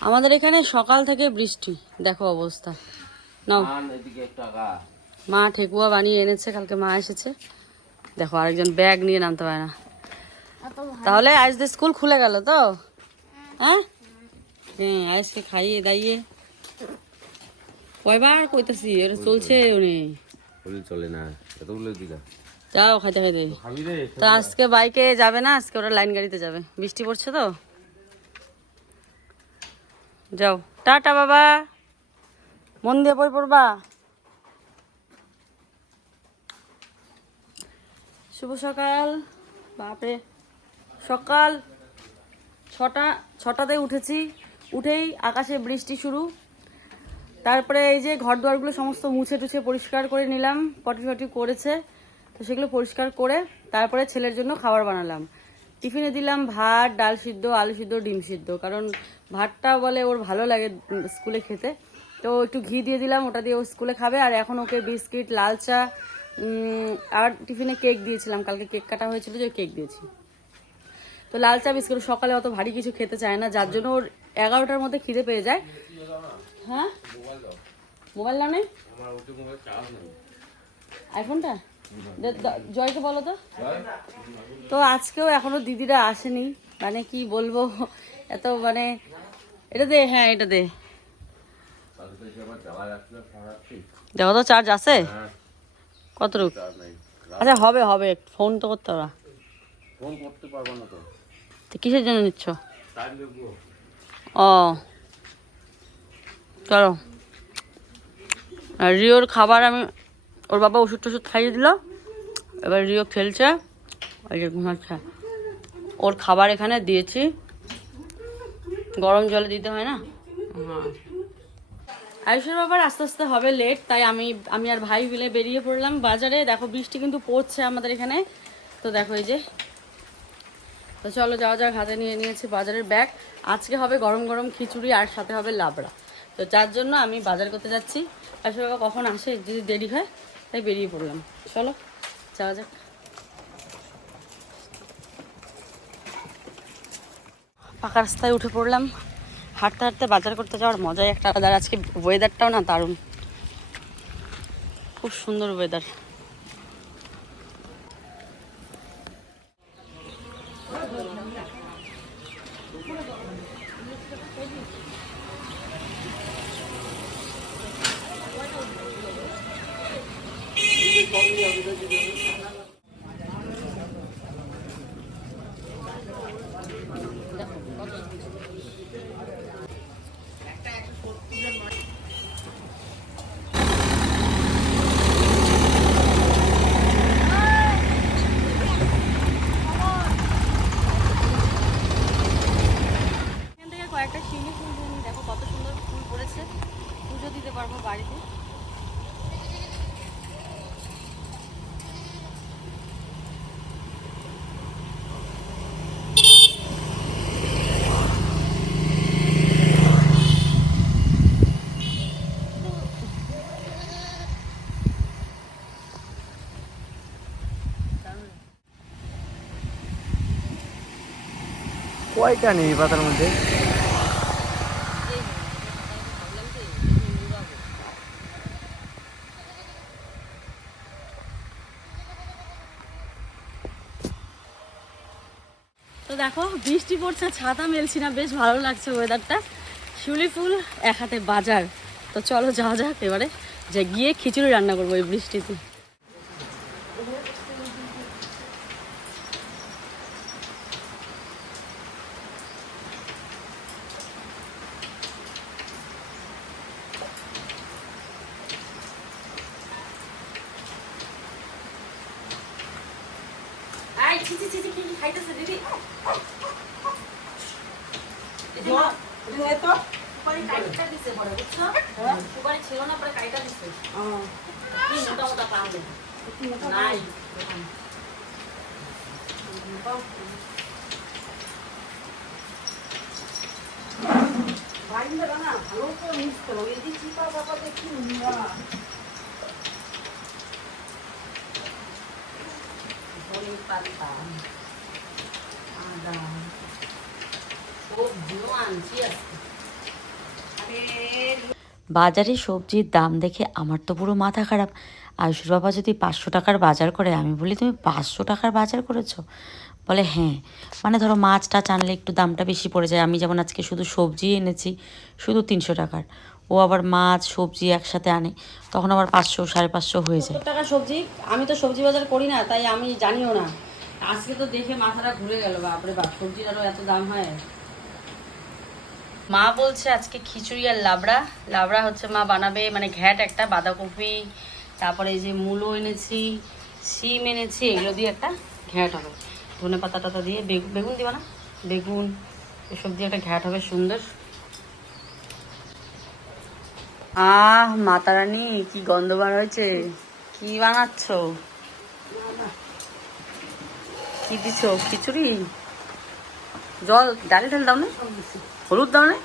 আমাদের এখানে সকাল থেকে বৃষ্টি। দেখো অবস্থা। নাও। মা ঠেকুয়া বানিয়ে এনেছে কালকে মা এসেছে। দেখো আরেকজন ব্যাগ নিয়ে নামতে পারে না। তাহলে আজ স্কুল খুলে গেল তো? হ্যাঁ? হ্যাঁ আজকে খাইয়ে দাইয়ে। কয়বার কইতেছি এটা চলছে উনি। চলে না এতগুলো যাও খাইতে খাইতে। তো আজকে বাইকে যাবে না? আজকে ওরা লাইন গাড়িতে যাবে। বৃষ্টি পড়ছে তো? যাও। টাটা, বাবা। মন দিয়ে বই পড়বা। শুভ সকাল। বাপরে। সকাল ছটা, ছটাতে উঠেছি। উঠেই আকাশে বৃষ্টি শুরু। তারপরে এই যে ঘর দুয়ারগুলো সমস্ত মুছে টুছে পরিষ্কার করে নিলাম পটি ফটি করেছে। তো সেগুলো পরিষ্কার করে তারপরে ছেলের জন্য খাবার বানালাম। টিফিনে দিলাম ভাত ডাল সিদ্ধ আলু সিদ্ধ ডিম সিদ্ধ। কারণ ভাতটা বলে ওর ভালো লাগে স্কুলে খেতে। তো একটু ঘি দিয়ে দিলাম ওটা দিয়ে ও স্কুলে খাবে। আর এখন ওকে বিস্কিট লাল চা আর টিফিনে কেক দিয়েছিলাম। কালকে কেক কাটা হয়েছিল যে কেক দিয়েছি। তো লাল চা বিস্কুট সকালে অত ভারী কিছু খেতে চায় না। যার জন্য ওর এগারোটার মধ্যে খিদে পেয়ে যায়। হ্যাঁ? মোবাইল না। নেই। আইফোনটা? জয়কে বলো তো। তো আজকেও এখনও দিদিরা আসেনি। মানে কি বলব এত মানে এটা দে হ্যাঁ এটা দে। দেখো তো চার্জ আছে? কত রূপ? চার্জ নেই। আচ্ছা হবে হবে ফোন তো করতে হবে। ফোন করতে পারব না তো। তো কিসের জন্য নিচ্ছ? ও। চলো। রিওর খাবার আমি ওর বাবা ওষুধ টষুধ খাইয়ে দিল। এবার রিও খেলছে। ওই যে ঘুমাচ্ছে। ওর খাবার এখানে দিয়েছি। গরম জলে দিতে হয় না? হ্যাঁ। আয়ুষের বাবার আস্তে আস্তে হবে লেট তাই আমি আমি আর ভাই মিলে বেরিয়ে পড়লাম বাজারে। দেখো বৃষ্টি কিন্তু পড়ছে আমাদের এখানে। তো দেখো এই যে। তো চলো যাওয়া যাক হাতে নিয়ে নিয়েছি বাজারের ব্যাগ আজকে হবে গরম গরম খিচুড়ি আর সাথে হবে লাবড়া। তো যার জন্য আমি বাজার করতে যাচ্ছি। আসলে বাবা কখন আসে? যদি দেরি হয়। তাই বেরিয়ে পড়লাম। চলো, যাওয়া যাক। পাকা রাস্তায় উঠে পড়লাম। হাঁটতে হাঁটতে বাজার করতে যাওয়ার মজাই একটা আলাদা আজকে ওয়েদারটাও না দারুণ। খুব সুন্দর ওয়েদার কয়টা নেই পাতার মধ্যে? তো দেখো, বৃষ্টি পড়ছে, ছাতা মেলছি না, বেশ ভালো লাগছে ওয়েদারটা শিউলি ফুল এক হাতে বাজার। তো চলো যাওয়া যাক এবারে, যে গিয়ে খিচুড়ি রান্না করব এই বৃষ্টিতে আই ছি ছি ছি ছি, কি খাইতেছে দিদি সুপারি কাইটা দিছে পরে বুঝছ সুপারি ছিল না পরে কাইটা দিছে কি মোটা মোটা পান নাই বাজারে সবজির দাম দেখে আমার তো পুরো মাথা খারাপ। আয়ুষের বাবা যদি পাঁচশো টাকার বাজার করে, আমি বলি, তুমি পাঁচশো টাকার বাজার করেছ? বলে হ্যাঁ। মানে ধরো মাছ টাছ আনলে একটু দামটা বেশি পড়ে যায়। আমি যেমন আজকে শুধু সবজি এনেছি শুধু তিনশো টাকার। ও আবার মাছ সবজি একসাথে আনে তখন আবার পাঁচশো সাড়ে পাঁচশো হয়ে যায়। টাকা সবজি আমি তো সবজি বাজার করি না তাই আমি জানিও না। আজকে তো দেখে মাথাটা ঘুরে গেল বাপরে বাপ সবজির আরও এত দাম হয়। মা বলছে আজকে খিচুড়ি আর লাবড়া। লাবড়া হচ্ছে মা বানাবে মানে ঘ্যাট একটা বাঁধাকপি তারপরে এই যে মূলো এনেছি শিম এনেছি এগুলো দিয়ে একটা ঘ্যাট হবে। ধনে পাতা টাতা দিয়ে বেগুন দিবা না? বেগুন, এসব দিয়ে একটা ঘ্যাট হবে, সুন্দর। আহ, মাতারানি, কি গন্ধ বার হয়েছে? কি বানাচ্ছ? কি দিছ খিচুড়ি? জল, ডালে ঢাল দাও না? হলুদ দাও না?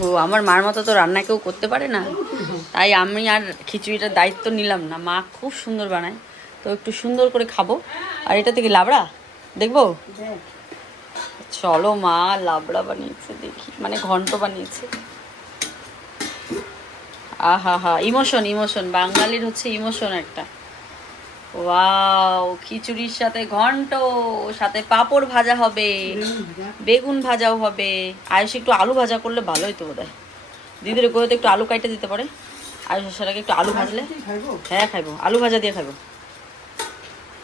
ও, আমার মার মতো তো রান্না কেউ করতে পারে না। তাই আমি আর খিচুড়িটার দায়িত্ব নিলাম না। মা খুব সুন্দর বানায়। তো একটু সুন্দর করে খাব। আর এটা থেকে লাবড়া? দেখব? চলো মা লাবড়া বানিয়েছে দেখি। মানে ঘন্ট বানিয়েছে। আহা হা ইমোশন ইমোশন। বাঙালির হচ্ছে ইমোশন একটা। ওয়াও খিচুড়ির সাথে ঘন্ট সাথে পাঁপড় ভাজা হবে বেগুন ভাজাও হবে। আয়ুষ একটু আলু ভাজা করলে ভালো ভালোই তো বোধহয়। দিদির কোথাও একটু আলু কাইটে দিতে পারে। আয়ুষের সাথে একটু আলু ভাজলে? হ্যাঁ খাইবো। আলু ভাজা দিয়ে খাইবো।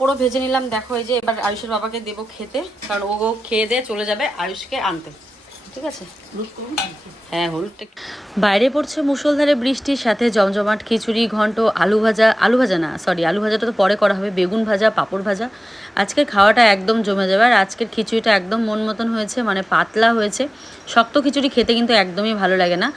পাঁপড়ও ভেজে নিলাম। দেখো এই যে এবার আয়ুষের বাবাকে দেবো খেতে, কারণ ও খেয়ে দিয়ে চলে যাবে আয়ুষকে আনতে। ঠিক আছে? হ্যাঁ হলুদটা বাইরে পড়ছে মুষলধারে বৃষ্টির সাথে জমজমাট খিচুড়ি, ঘন্ট, আলু ভাজা আলু ভাজা না সরি আলু ভাজাটা তো পরে করা হবে, বেগুন ভাজা, পাঁপড় ভাজা। আজকের খাওয়াটা একদম জমে যাবে, আর আজকের খিচুড়িটা একদম মন মতন হয়েছে মানে পাতলা হয়েছে। শক্ত খিচুড়ি খেতে কিন্তু একদমই ভালো লাগে না।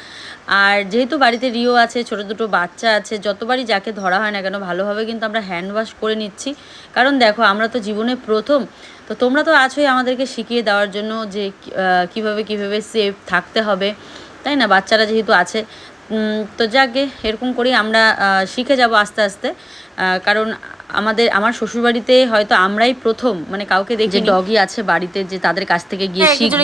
আর যেহেতু বাড়িতে রিও আছে ছোট দুটো বাচ্চা আছে যতবারই যাকে ধরা হয় না কেন ভালোভাবে কিন্তু আমরা হ্যান্ড ওয়াশ করে নিচ্ছি। কারণ দেখো আমরা তো জীবনে প্রথম তো তোমরা তো আছোই আমাদেরকে শিখিয়ে দেওয়ার জন্য যে কীভাবে কীভাবে সেফ থাকতে হবে তাই না? বাচ্চারা যেহেতু আছে তো যাকে এরকম করেই আমরা শিখে যাব আস্তে আস্তে। কারণ আমাদের আমার শ্বশুরবাড়িতে হয়তো আমরাই প্রথম মানে কাউকে দেখি ডগি আছে বাড়িতে যে তাদের কাছ থেকে গিয়ে শিখব।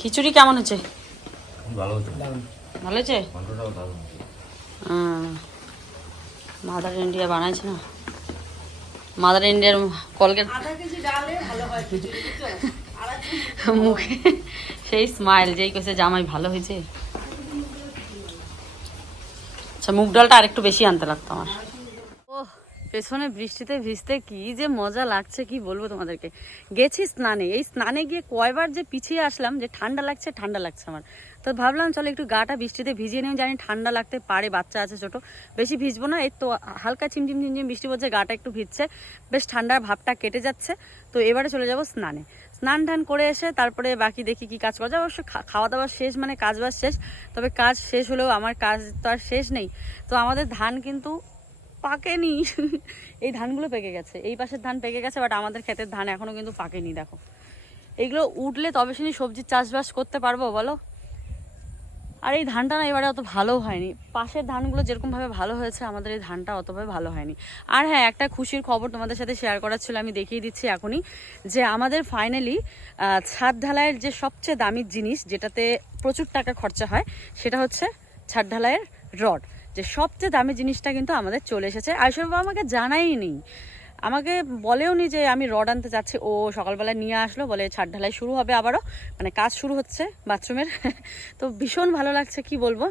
খিচুড়ি কেমন হচ্ছে ভালো হতো ভালো মাদার ইন্ডিয়া বানাইছে না? মাদার ইন্ডিয়ার কলগেট মুখে সেই স্মাইল যেই কেছে জামাই ভালো হয়েছে। আচ্ছা মুগ ডালটা আরেকটু বেশি আনতে লাগতো আমার। পেছনে বৃষ্টিতে ভিজতে কি যে মজা লাগছে কি বলব তোমাদেরকে। গেছি স্নানে। এই স্নানে গিয়ে কয়বার যে পিছিয়ে আসলাম যে ঠান্ডা লাগছে ঠান্ডা লাগছে আমার। তো ভাবলাম চলো একটু গাটা বৃষ্টিতে ভিজিয়ে নিয়ে জানি ঠান্ডা লাগতে পারে, বাচ্চা আছে ছোট, বেশি ভিজবো না। এই তো হালকা চিমচিম চিমচিম বৃষ্টি পড়ছে, গাটা একটু ভিজছে। বেশ ঠান্ডার ভাবটা কেটে যাচ্ছে। তো এবারে চলে যাব স্নানে। স্নান টান করে এসে তারপরে বাকি দেখি কি কাজ করা যায়। অবশ্য খাওয়া দাওয়া শেষ মানে কাজ বাজ শেষ। তবে কাজ শেষ হলেও আমার কাজ তো আর শেষ নেই। তো আমাদের ধান কিন্তু পাকেনি। এই ধানগুলো পেকে গেছে। এই পাশের ধান পেকে গেছে বাট আমাদের ক্ষেতের ধান এখনও কিন্তু পাকেনি, দেখো। এইগুলো উঠলে তবে শুনি সবজির চাষবাস করতে পারব, বলো? আর এই ধানটা না এবারে অত ভালো হয়নি। পাশের ধানগুলো যেরকমভাবে ভালো হয়েছে, আমাদের এই ধানটা অতভাবে ভালো হয়নি। আর হ্যাঁ একটা খুশির খবর তোমাদের সাথে শেয়ার করার ছিল, আমি দেখিয়ে দিচ্ছি এখনই, যে আমাদের ফাইনালি ছাদ ঢালাইয়ের যে সবচেয়ে দামি জিনিস, যেটাতে প্রচুর টাকা খরচা হয়, সেটা হচ্ছে ছাদ ঢালাইয়ের রড। যে সবচেয়ে দামি জিনিসটা কিন্তু আমাদের চলে এসেছে। আয়ুষের বাবা আমাকে জানাই নেই। আমাকে বলেও নি যে আমি রড আনতে যাচ্ছি। ও সকালবেলা নিয়ে আসলো, বলে ছাদ ঢালাই শুরু হবে আবারও। মানে কাজ শুরু হচ্ছে বাথরুমের। তো ভীষণ ভালো লাগছে, কি বলব?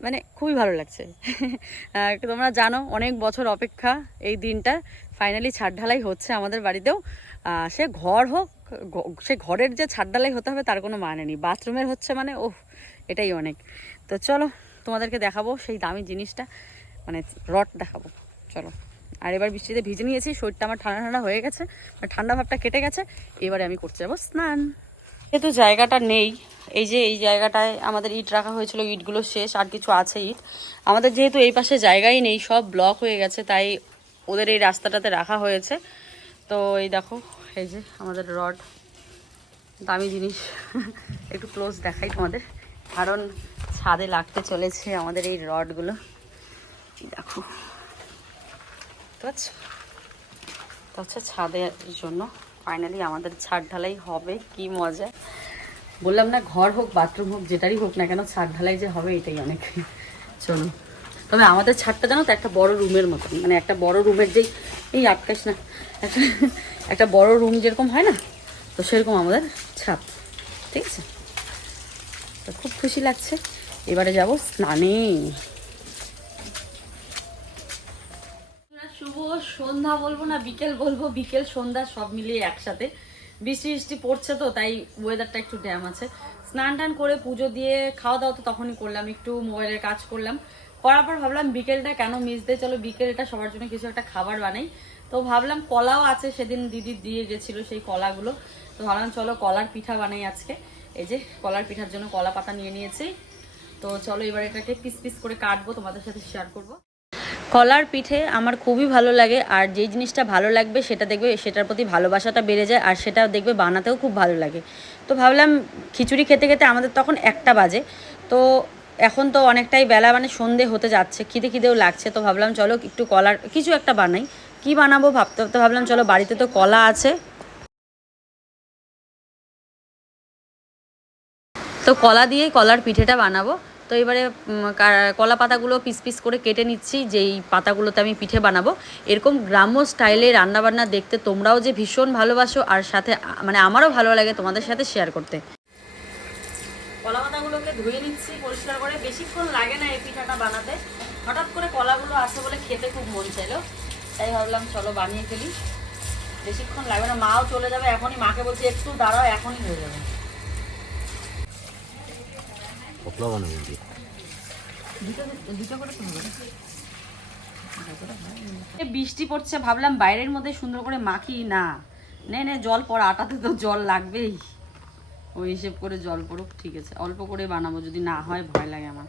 মানে খুবই ভালো লাগছে। তোমরা জানো, অনেক বছর অপেক্ষা এই দিনটা। ফাইনালি ছাদ ঢালাই হচ্ছে আমাদের বাড়িতেও। সে ঘর হোক সে ঘরের যে ছাদ ঢালাই হতে হবে তার কোনো মানে নেই। বাথরুমের হচ্ছে মানে ওহ, এটাই অনেক। তো চলো তোমাদেরকে দেখাবো সেই দামি জিনিসটা। মানে রড দেখাবো। চলো। আর এবার বৃষ্টিতে ভিজে নিয়েছি, শরীরটা আমার ঠান্ডা ঠান্ডা হয়ে গেছে আর ঠান্ডা ভাবটা কেটে গেছে। এবারে আমি করতে যাব স্নান। যেহেতু জায়গাটা নেই, এই যে এই জায়গাটায় আমাদের ইট রাখা হয়েছিল, ইটগুলো শেষ, আর কিছু আছে ইট। আমাদের যেহেতু এই পাশে জায়গাই নেই, সব ব্লক হয়ে গেছে, তাই ওদের এই রাস্তাটাতে রাখা হয়েছে। তো এই দেখো, এই যে আমাদের রড। দামি জিনিস। একটু ক্লোজ দেখাই তোমাদের। কারণ ছাদে লাগতে চলেছে আমাদের এই রডগুলো দেখো। আচ্ছা ছাদের জন্য? ফাইনালি আমাদের ছাদ ঢালাই হবে, কি মজা। বললাম না, ঘর হোক বাথরুম হোক, যেটারই হোক না কেন, ছাদ ঢালাই যে হবে, এটাই অনেক। চলো। তবে আমাদের ছাদটা জানো তো, একটা বড় রুমের মতন। মানে একটা বড় রুমের যেই, এই আটকাস না। একটা একটা বড় রুম যেরকম হয় না, তো সেরকম আমাদের ছাদ। ঠিক আছে? তো খুব খুশি লাগছে। এবারে যাব স্নানে। শুভ সন্ধ্যা বলব না, বিকেল বলব, বিকেল, সন্ধ্যা সব মিলিয়ে একসাথে। বৃষ্টি বৃষ্টি পড়ছে তো, তাই ওয়েদারটা একটু ড্যাম আছে। স্নান টান করে পুজো দিয়ে খাওয়া দাওয়া তো তখনই করলাম, একটু মোবাইলের কাজ করলাম। করার পর ভাবলাম বিকেলটা কেন মিস দিয়ে চলো বিকেলটা সবার জন্য কিছু একটা খাবার বানাই। তো ভাবলাম কলাও আছে, সেদিন দিদি দিয়ে গেছিল সেই কলাগুলো। তো ভাবলাম চলো কলার পিঠা বানাই আজকে। এই যে কলার পিঠার জন্য কলা পাতা নিয়ে নিয়েছি। তো চলো এবার এটাকে পিস পিস করে কাটবো, তোমাদের সাথে শেয়ার করব। কলার পিঠে আমার খুবই ভালো লাগে, আর যেই জিনিসটা ভালো লাগবে সেটা দেখবে, সেটার প্রতি ভালোবাসাটা বেড়ে যায়, আর সেটা দেখবে বানাতেও খুব ভালো লাগে। তো ভাবলাম খিচুড়ি খেতে খেতে আমাদের তখন একটা বাজে, তো এখন তো অনেকটাই বেলা মানে সন্ধে হতে যাচ্ছে, খিদে খিদেও লাগছে, তো ভাবলাম চলো একটু কলার, কিছু একটা বানাই। কি বানাবো ভাবতে ভাবতে ভাবলাম চলো বাড়িতে তো কলা আছে তো কলা দিয়েই কলার পিঠেটা বানাবো। তো এবারে কলা পাতাগুলো পিস পিস করে কেটে নিচ্ছি, যেই পাতাগুলোতে আমি পিঠে বানাবো। এরকম গ্রাম্য স্টাইলে রান্নাবান্না দেখতে তোমরাও যে ভীষণ ভালোবাসো, আর সাথে মানে আমারও ভালো লাগে তোমাদের সাথে শেয়ার করতে। কলা পাতাগুলোকে ধুয়ে নিচ্ছি পরিষ্কার করে। বেশিক্ষণ লাগে না এই পিঠাটা বানাতে। হঠাৎ করে কলাগুলো আছে বলে খেতে খুব মন চাইলো। তাই ভাবলাম, চলো বানিয়ে ফেলি। বেশিক্ষণ লাগবে না, মাও চলে যাবে, এখনই মাকে বলছি, একটু দাঁড়াও, এখনই হয়ে যাবে। পকলা বৃষ্টি পড়ছে, ভাবলাম বাইরের মধ্যে সুন্দর করে মাখি, না। নে নে, জল পড়, আটাতে তো জল লাগবেই। ওই হিসেব করে জল পড়ুক, ঠিক আছে। অল্প করে বানাবো, যদি না হয় ভয় লাগে আমার।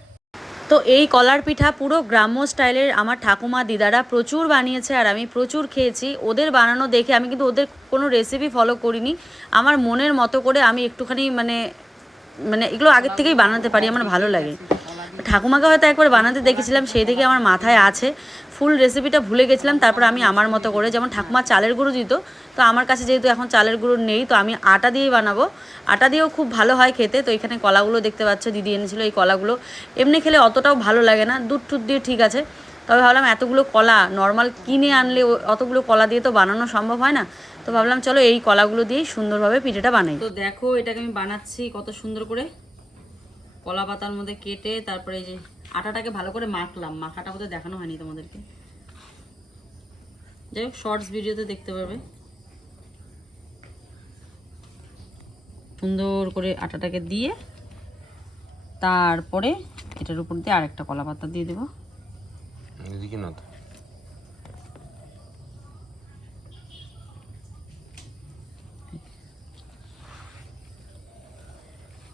তো এই কলার পিঠা পুরো গ্রাম্য স্টাইলের আমার ঠাকুমা দিদারা প্রচুর বানিয়েছে, আর আমি প্রচুর খেয়েছি। ওদের বানানো দেখে আমি কিন্তু ওদের কোনো রেসিপি ফলো করিনি। আমার মনের মতো করে আমি একটুখানি মানে মানে এগুলো আগের থেকেই বানাতে পারি, আমার ভালো লাগে। ঠাকুমাকে হয়তো একবার বানাতে দেখেছিলাম, সেই থেকে আমার মাথায় আছে। ফুল রেসিপিটা ভুলে গেছিলাম, তারপর আমি আমার মতো করে, যেমন ঠাকুমা চালের গুঁড়ো দিত, তো আমার কাছে যেহেতু এখন চালের গুঁড়ো নেই, তো আমি আটা দিয়েই বানাবো। আটা দিয়েও খুব ভালো হয় খেতে, তো এখানে কলাগুলো দেখতে পাচ্ছ, দিদি এনেছিল এই কলাগুলো। এমনি খেলে অতটাও ভালো লাগে না, দুধ টুধ দিয়ে ঠিক আছে। তবে ভাবলাম এতগুলো কলা নর্মাল কিনে আনলে অতগুলো কলা দিয়ে তো বানানো সম্ভব হয় না। তো ভাবলাম চলো এই কলাগুলো দিয়েই সুন্দরভাবে পিঠেটা বানাই। তো দেখো এটাকে আমি বানাচ্ছি কত সুন্দর করে। কলা পাতার মধ্যে কেটে তারপরে এই যে আটাটাকে ভালো করে মাখলাম। মাখাটা বোধহয় দেখানো হয়নি তোমাদেরকে। যাই হোক শর্টস ভিডিওতে দেখতে পারবে। সুন্দর করে আটাটাকে দিয়ে তারপরে এটার উপর দিয়ে আরেকটা কলা পাতা দিয়ে দেবো। এদিকে না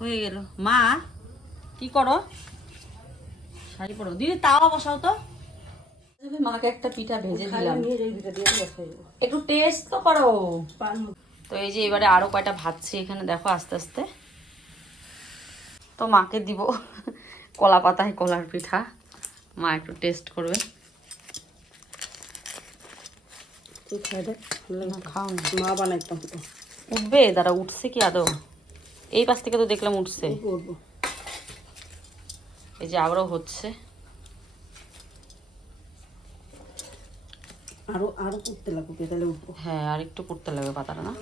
হয়ে গেল। মা কি করো? শাড়ি পরো। দিদি তাওয়া বসাও তো। মাকে একটা পিঠা ভেজে দিলাম। একটু টেস্ট তো করো। তো এই যে এবারে আরও কয়টা ভাজছি এখানে দেখো আস্তে আস্তে। তো মাকে দিব কলা পাতায় কলার পিঠা। মা একটু টেস্ট করবে। না, খাও মা বানাইতাম তো উঠবে? দাঁড়া উঠছে কি আদৌ? এই পাশ থেকে তো দেখলাম উঠছে। এই যে আবারও হচ্ছে। আরও আরও করতে লাগবে তাহলে উঠবো। হ্যাঁ আর একটু করতে লাগবে পাতাটা না।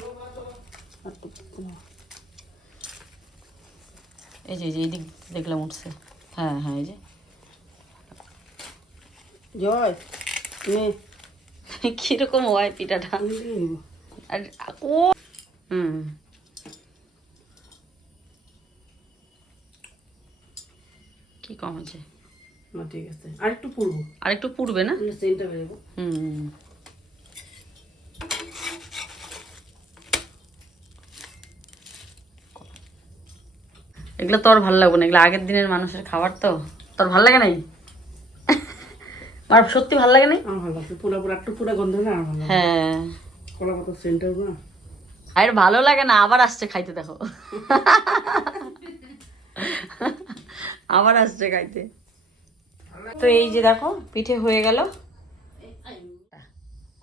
এই যে এই দিক দেখলাম উঠছে। হ্যাঁ হ্যাঁ এই যে। জয় কীরকম হয় পিঠাটা? আর ও! হুম। কি কম আছে? না ঠিক আছে। আর একটু পুরবো। আর একটু পুড়বে না সেন্টটা বেরোবো হুম। এগুলো তোর ভালো লাগবে না। এগুলো আগের দিনের মানুষের খাবার তো। তোর ভালো লাগে নাই? আমার সত্যি ভালো লাগে নাই? আমার ভালো পুরো পুরো একটু পুরো গন্ধ না আমার ভালো হ্যাঁ। কলা পাতা সেন্টার না আর ভালো লাগে না। আবার আসছে খাইতে দেখো। আবার আসছে খাইতে তো এই যে দেখো পিঠে হয়ে গেল।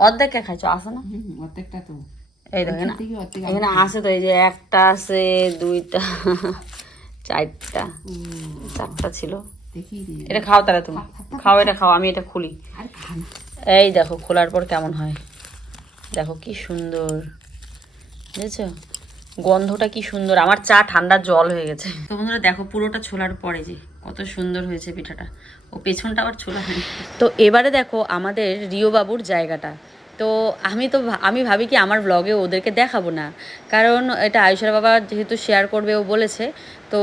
অর্ধেক কে খাইছো আসো না। অর্ধেকটা তো। এই দেখো এখানে আছে তো এই যে একটা আছে দুইটা চারটা চারটা ছিল। এটা খাও তাহলে তুমি। খাও এটা খাও। আমি এটা খুলি। এই দেখো খোলার পর কেমন হয়। দেখো কি সুন্দর। বুঝেছ? গন্ধটা কি সুন্দর। আমার চা ঠান্ডা জল হয়ে গেছে। তো বন্ধুরা, দেখো, পুরোটা ছোলার পরে যে কত সুন্দর হয়েছে পিঠাটা। ও পেছনটা আবার ছোলা হয়নি। তো এবারে দেখো, আমাদের রিও বাবুর জায়গাটা। তো আমি তো আমি ভাবি কি আমার ব্লগে ওদেরকে দেখাবো না। কারণ এটা আয়ুষার বাবা যেহেতু শেয়ার করবে, ও বলেছে। তো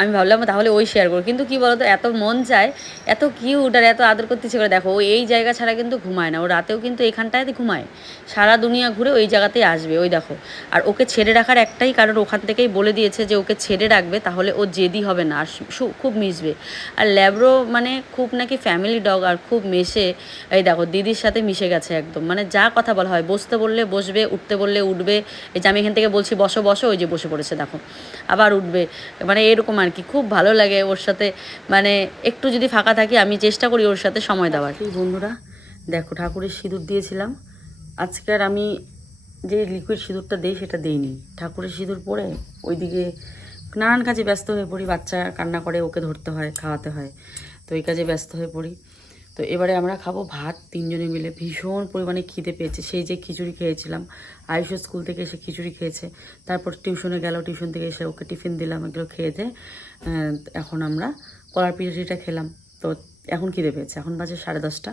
আমি ভাবলাম তাহলে ওই শেয়ার করব। কিন্তু কি বলতো, এত মন চায়, এত কিউট আর এত আদর করতে ইচ্ছে করে। দেখো, ও এই জায়গা ছাড়া কিন্তু ঘুমায় না। ও রাতেও কিন্তু এখানটায় ঘুমায়। সারা দুনিয়া ঘুরে ওই জায়গাতেই আসবে, ওই দেখো। আর ওকে ছেড়ে রাখার একটাই কারণ ওখান থেকেই বলে দিয়েছে যে, ওকে ছেড়ে রাখবে, তাহলে ও জেদি হবে না, আর খুব মিশবে। আর ল্যাব্রো মানে খুব নাকি ফ্যামিলি ডগ আর খুব মেশে। এই দেখো, দিদির সাথে মিশে গেছে একদম। মানে যা কথা বলা হয়, বসতে বললে বসবে, উঠতে বললে উঠবে। এই যে আমি এখান থেকে বলছি, বসো বসো, ওই যে বসে পড়েছে, দেখো। আবার উঠবে। মানে এরকম আর কি, খুব ভালো লাগে ওর সাথে। মানে একটু যদি ফাঁকা থাকি, আমি চেষ্টা করি ওর সাথে সময় দেওয়ার। বন্ধুরা, দেখো ঠাকুরের সিঁদুর দিয়েছিলাম। আজকে আর আমি যে লিকুইড সিঁদুরটা দিই, সেটা দিইনি। ঠাকুরের সিঁদুর পরে ওইদিকে নানান কাজে ব্যস্ত হয়ে পড়ি, বাচ্চা কান্না করে, ওকে ধরতে হয়, খাওয়াতে হয়। তো এই কাজে ব্যস্ত হয়ে পড়ি। তো এবারে আমরা খাব ভাত, তিনজনে মিলে। ভীষণ পরিমাণে খিদে পেয়েছে। সেই যে খিচুড়ি খেয়েছিলাম আয়ুষ স্কুল থেকে এসে খিচুড়ি খেয়েছে। তারপর টিউশনে গেল, টিউশন থেকে এসে ওকে টিফিন দিলাম, এগুলো খেয়েতে এখন আমরা কলার পিঠাটিটা খেলাম। তো এখন খিদে পেয়েছে। এখন বাজে সাড়ে দশটা।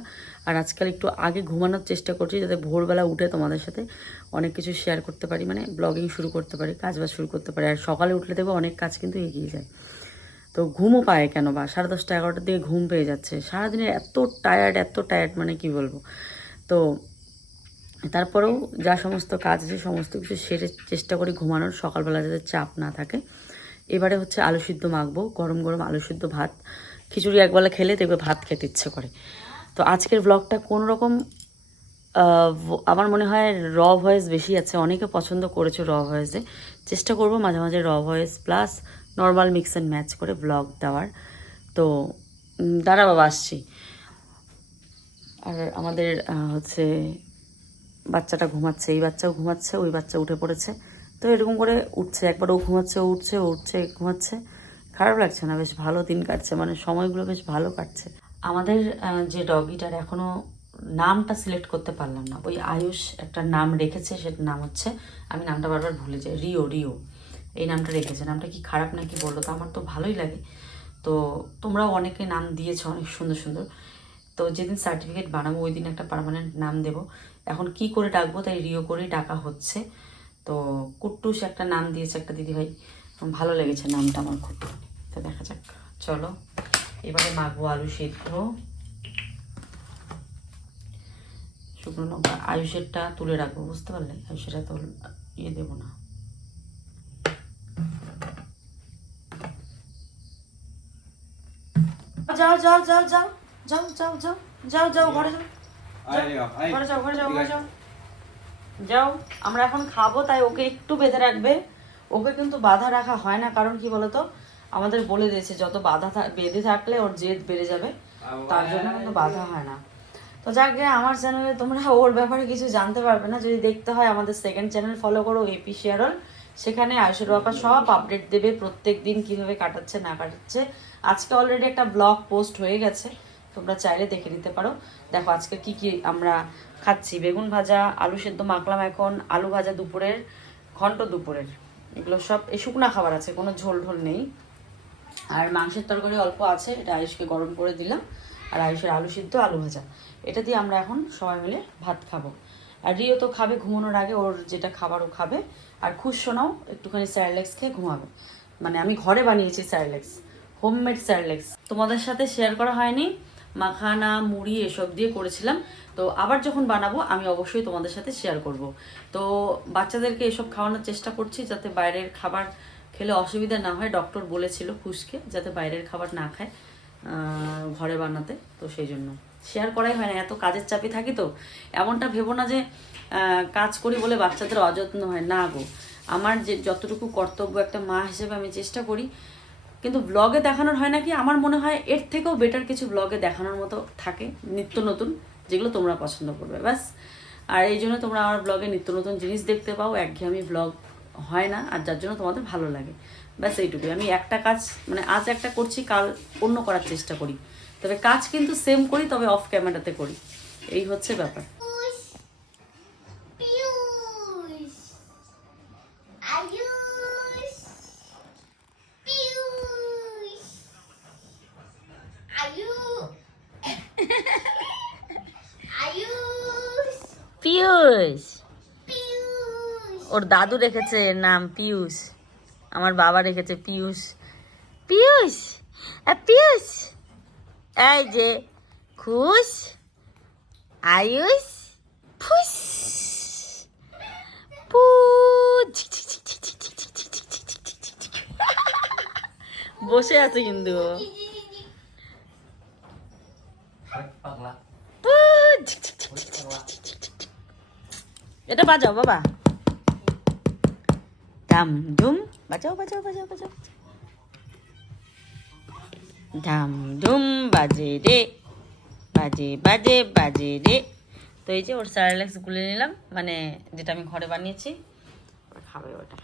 আর আজকাল একটু আগে ঘুমানোর চেষ্টা করছি যাতে ভোরবেলা উঠে তোমাদের সাথে অনেক কিছু শেয়ার করতে পারি। মানে ব্লগিং শুরু করতে পারি কাজ বাজ শুরু করতে পারি। আর সকালে উঠলে দেখব অনেক কাজ কিন্তু এগিয়ে যায়। তো ঘুমও পায় কেন বা? সাড়ে দশটা, এগারোটার দিকে ঘুম পেয়ে যাচ্ছে। সারাদিনের এত টায়ার্ড এত টায়ার্ড মানে কি বলব? তো তারপরেও যা সমস্ত কাজ আছে, সমস্ত কিছু সেরে চেষ্টা করি ঘুমানোর, সকালবেলা যাতে চাপ না থাকে। এবারে হচ্ছে আলু সিদ্ধ মাখবো, গরম গরম আলু সিদ্ধ ভাত। খিচুড়ি একবেলা খেলে দেখবে ভাত খেতে ইচ্ছে করে। তো আজকের ব্লগটা কোন রকম আমার মনে হয় র ভয়েস বেশি আছে। অনেকে পছন্দ করেছে র ভয়েসে চেষ্টা করব মাঝে মাঝে র voice plus normal mix and match করে ব্লগ দেওয়ার। তো দাঁড়া বাবা, আসছি। আর আমাদের হচ্ছে বাচ্চাটা ঘুমাচ্ছে, এই বাচ্চাও ঘুমাচ্ছে, ওই বাচ্চা উঠে পড়েছে। তো এরকম করে উঠছে, একবার ও ঘুমাচ্ছে, ও উঠছে ও উঠছে, ঘুমাচ্ছে। খারাপ লাগছে না, বেশ ভালো দিন কাটছে মানে সময়গুলো বেশ ভালো কাটছে। আমাদের যে ডগিটার এখনও নামটা সিলেক্ট করতে পারলাম না। ওই আয়ুষ একটা নাম রেখেছে, সেটার নাম হচ্ছে, আমি নামটা বারবার ভুলে যাই, রিও রিও। এই নামটা রেখেছে। নামটা কি খারাপ নাকি বলল তো আমার তো ভালোই লাগে। তো তোমরাও অনেকে নাম দিয়েছ, অনেক সুন্দর সুন্দর। তো যেদিন সার্টিফিকেট বানাবো, ওই দিন একটা পার্মানেন্ট নাম দেব। এখন কি করে ডাকবো তাই রিও করেই ডাকা হচ্ছে। তো কুট্টুস একটা নাম দিয়েছে একটা দিদিভাই। ভালো লেগেছে নামটা আমার খুব। তো দেখা যাক। চলো, এবারে মাখবো আলু সিদ্ধ। শুকনো লঙ্কা আয়ুষেরটা তুলে রাখব, বুঝতে পারলে? আয়ুষেরটা তো ইয়ে দেবো না। যাও যাও যাও যাও যাও যাও যাও যাও যাও ঘরে যাও। ঘরে যাও ঘরে যাও ঘরে যাও। যাও আমরা এখন খাব তাই ওকে একটু বেঁধে রাখবে। ওকে কিন্তু বাধা রাখা হয় না কারণ কি বলতো? আমাদের বলে দিয়েছে যত বাধা বেঁধে থাকলে ওর জেদ বেড়ে যাবে। তার জন্য কিন্তু বাধা হয় না। তো যাক আমার চ্যানেলে তোমরা ওর ব্যাপারে কিছু জানতে পারবে না। যদি দেখতে হয় আমাদের সেকেন্ড চ্যানেল ফলো করো এপি শেয়ারল সেখানে আয়ুষের বাবা সব আপডেট দেবে, প্রত্যেক দিন কীভাবে কাটাচ্ছে, না কাটাচ্ছে। আজকে অলরেডি একটা ব্লগ পোস্ট হয়ে গেছে, তোমরা চাইলে দেখে নিতে পারো। দেখো, আজকে কি কি আমরা খাচ্ছি? বেগুন ভাজা, আলু সেদ্ধ মাখলাম এখন, আলু ভাজা দুপুরের, ঘন্ট দুপুরের। এগুলো সব, এই শুকনা খাবার আছে, কোনো ঝোল ঢোল নেই। আর মাংসের তরকারি অল্প আছে, এটা আয়ুষকে গরম করে দিলাম। আর আয়ুষের আলু সিদ্ধ, আলু ভাজা। এটা দিয়ে আমরা এখন সবাই মিলে ভাত খাব। আর রিও তো খাবে, ঘুমানোর আগে, ওর যেটা খাবার ও খাবে। আর খুশ শোনাও, একটুখানি স্যারলেক্স খেয়ে ঘুমাবে। মানে আমি ঘরে বানিয়েছি স্যারলেক্স, হোমমেড স্যারলেক্স। তোমাদের সাথে শেয়ার করা হয়নি, মাখানা, মুড়ি এসব দিয়ে করেছিলাম। তো আবার যখন বানাবো, আমি অবশ্যই তোমাদের সাথে শেয়ার করব। তো বাচ্চাদেরকে এসব খাওয়ানোর চেষ্টা করছি যাতে বাইরের খাবার খেলে অসুবিধা না হয়। ডক্টর বলেছিল খুশকে যাতে বাইরের খাবার না খায় ঘরে বানাতে। তো সেই জন্য শেয়ার করাই হয় না। এত কাজের চাপে থাকি তো, এমনটা ভেবো না যে কাজ করি বলে বাচ্চাদের অযত্ন হয়। না গো, আমার যে যতটুকু কর্তব্য একটা মা হিসেবে আমি চেষ্টা করি, কিন্তু ব্লগে দেখানোর হয় নাকি? আমার মনে হয় এর থেকেও বেটার কিছু ব্লগে দেখানোর মতো থাকে, নিত্য নতুন, যেগুলো তোমরা পছন্দ করবে, ব্যাস। আর এই জন্য তোমরা আমার ব্লগে নিত্য নতুন জিনিস দেখতে পাও একঘেয়েমি ব্লগ হয় না, আর যার জন্য তোমাদের ভালো লাগে। ব্যাস, এইটুকুই। আমি একটা কাজ মানে আজ একটা করছি, কাল অন্য করার চেষ্টা করি। তবে কাজ কিন্তু সেম করি, তবে অফ ক্যামেরাতে করি। এই হচ্ছে ব্যাপার। পিয়ুষ ওর দাদু রেখেছে নাম পিয়ুষ আমার বাবা রেখেছে পিয়ুষ পিয়ুষ পিয়ুষ এই যে খুশ আয়ুষ ফুস বসে আছে কিন্তু এটা বাজাও বাবা। ডাম ধুম, বাজাও বাজাও বাজাও বাজাও। ধাম ধুম, বাজে রে, বাজে বাজে বাজে রে। তো এই যে ওর স্যারেলেক্স গুলে নিলাম মানে যেটা আমি ঘরে বানিয়েছি। খাবে ওটা।